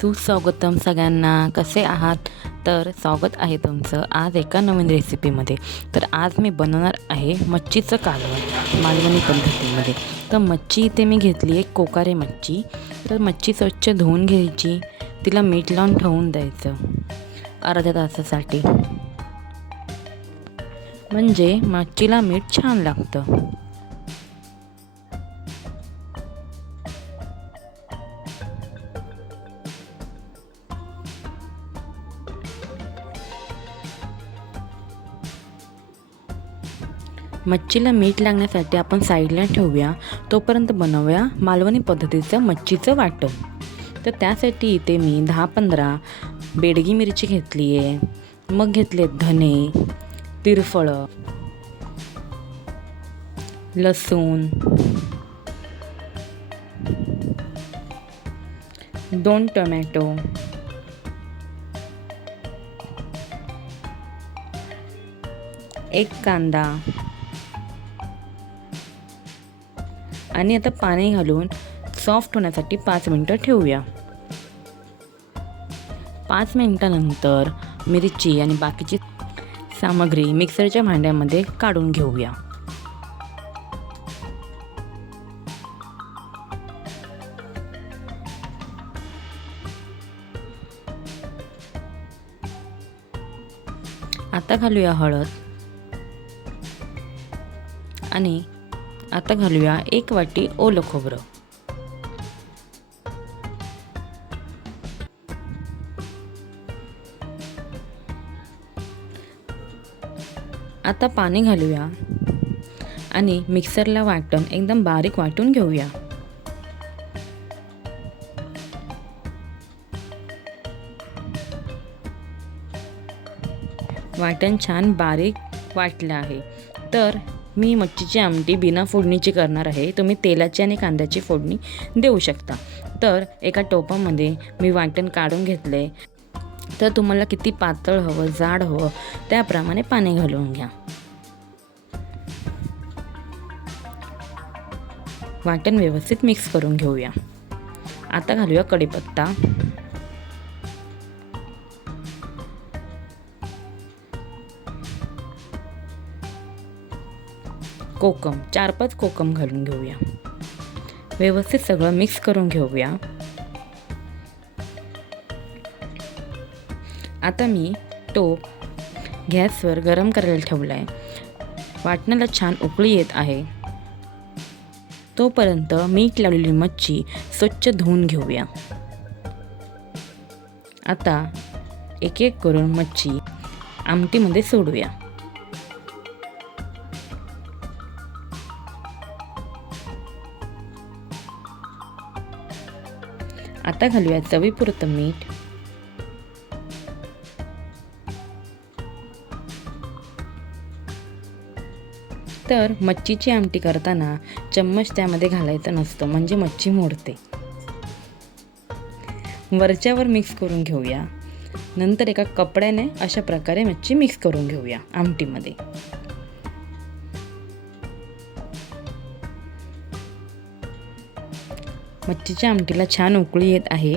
सुस्वागतम सगळ्यांना. कसे आहात? तर स्वागत आहे तुमचं आज एका नवीन रेसिपीमध्ये तर आज मी बनवणार आहे मच्छीचं कालवण मालवणी पद्धतीमध्ये. तर मच्छी इथे मी घेतली आहे कोकारे मच्छी. तर मच्छी स्वच्छ धुवून घ्यायची. तिला मीठ लावून ठेवून द्यायचं अर्ध्या तासासाठी. म्हणजे मच्छीला मीठ छान लागतं. मच्छीला मीठ लागण्यासाठी आपण साईडला ठेवूया. तोपर्यंत बनवूया मालवणी पद्धतीचं मच्छीचं वाटण. तर त्यासाठी इथे मी दहा पंधरा बेडगी मिरची घेतली आहे. मग घेतले धने तिरफळं लसूण दोन टोमॅटो एक कांदा आणि आता पाणी घालून सॉफ्ट होण्यासाठी पाच मिनटं ठेवूया. पाच मिनटानंतर मिरची आणि बाकीची सामग्री मिक्सरच्या भांड्यामध्ये काढून घेऊया. आता घालूया हळद आणि आता घालूया एक वाटी ओलं खोबरं. आता पाणी घालूया आणि मिक्सरला वाटण एकदम बारीक वाटून घेऊया. वाटण छान बारीक वाटलं आहे. तर मी मच्छीची आमटी बिना फोडणीची करणार आहे. तुम्ही तेलाची आणि कांद्याची फोडणी देऊ शकता. तर एका टोपामध्ये मी वाटण काढून घेतले. तर तुम्हाला किती पातळ हवं जाड हवं त्याप्रमाणे पाणी घालून घ्या. वाटण व्यवस्थित मिक्स करून घेऊया. आता घालूया कढीपत्ता. कोकम चार पाच कोकम घालून घेऊया. व्यवस्थित सगळं मिक्स करून घेऊया. आता मी टोप गॅसवर गरम करायला ठेवला आहे वाटणाला छान उकळी येत आहे. तोपर्यंत मीठ लावलेली मच्छी स्वच्छ धुवून घेऊया. आता एक एक करून मच्छी आमटीमध्ये सोडूया. आता घालूया चवीपुरतं मीठ. तर मच्छीची आमटी करताना चम्मच त्यामध्ये घालायचं नसतं म्हणजे मच्छी मोडते. वरच्यावर मिक्स करून घेऊया. नंतर एका कपड्याने अशा प्रकारे मच्छी मिक्स करून घेऊया आमटीमध्ये. मच्छीच्या आमटीला छान उकळी येत आहे.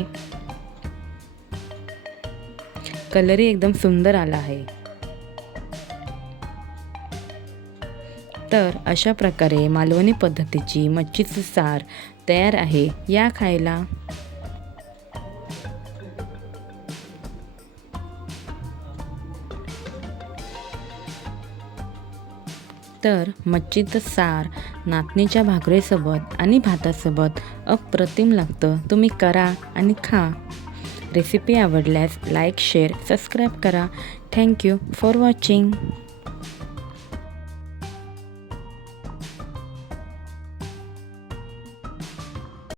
कलरही एकदम सुंदर आला आहे. तर अशा प्रकारे मालवणी पद्धतीची मच्छीचं सार तयार आहे. या खायला. तर मच्छीचं सार नाचणीच्या भाकरीसोबत आणि भातासोबत अप्रतिम लागतं. तुम्ही करा आणि खा. रेसिपी आवडल्यास लाईक शेअर सबस्क्राईब करा. Thank you for watching.